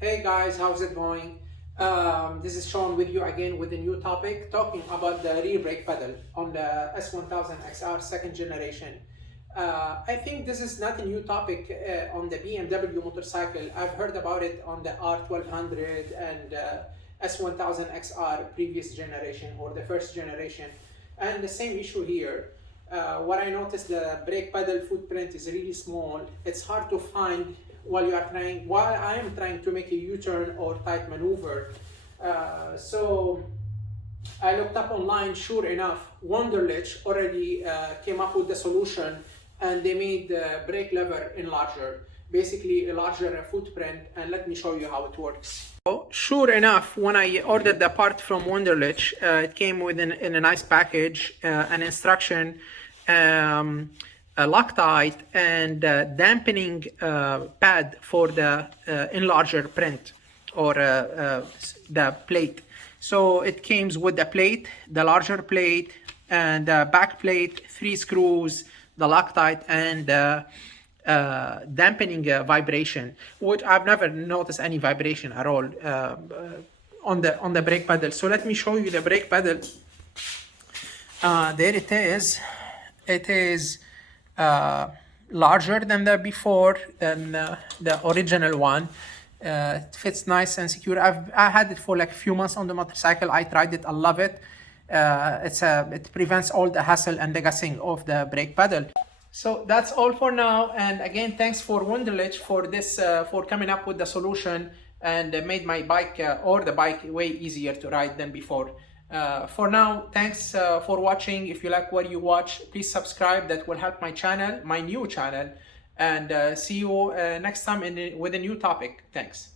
Hey guys, how's it going? This is Sean with you again with a new topic, talking about the rear brake pedal on the S1000XR second generation. I think this is not a new topic on the BMW motorcycle. I've heard about it on the R1200 and S1000XR previous generation or the first generation, and the same issue here. What I noticed, the brake pedal footprint is really small. It's hard to find while I am trying to make a U-turn or tight maneuver. So I looked up online. Sure enough, Wunderlich already came up with the solution, and they made the brake lever enlarger, basically a larger footprint. And let me show you how it works. Sure enough, when I ordered the part from Wunderlich, it came with in a nice package, an instruction, a Loctite, and dampening pad for the enlarger print or the plate. So it came with the plate, the larger plate, and the back plate, 3 screws, the Loctite, and dampening vibration, which I've never noticed any vibration at all on the brake pedal. So let me show you the brake pedal. There it is. It is larger than the the original one. It fits nice and secure. I had it for like a few months on the motorcycle. I tried it. I love it. It prevents all the hassle and the guessing of the brake pedal. So that's all for now. And again, thanks for Wunderlich for this, for coming up with the solution and made my bike or the bike way easier to ride than before. For now, thanks for watching. If you like what you watch, please subscribe. That will help my channel, my new channel. And see you next time with a new topic. Thanks.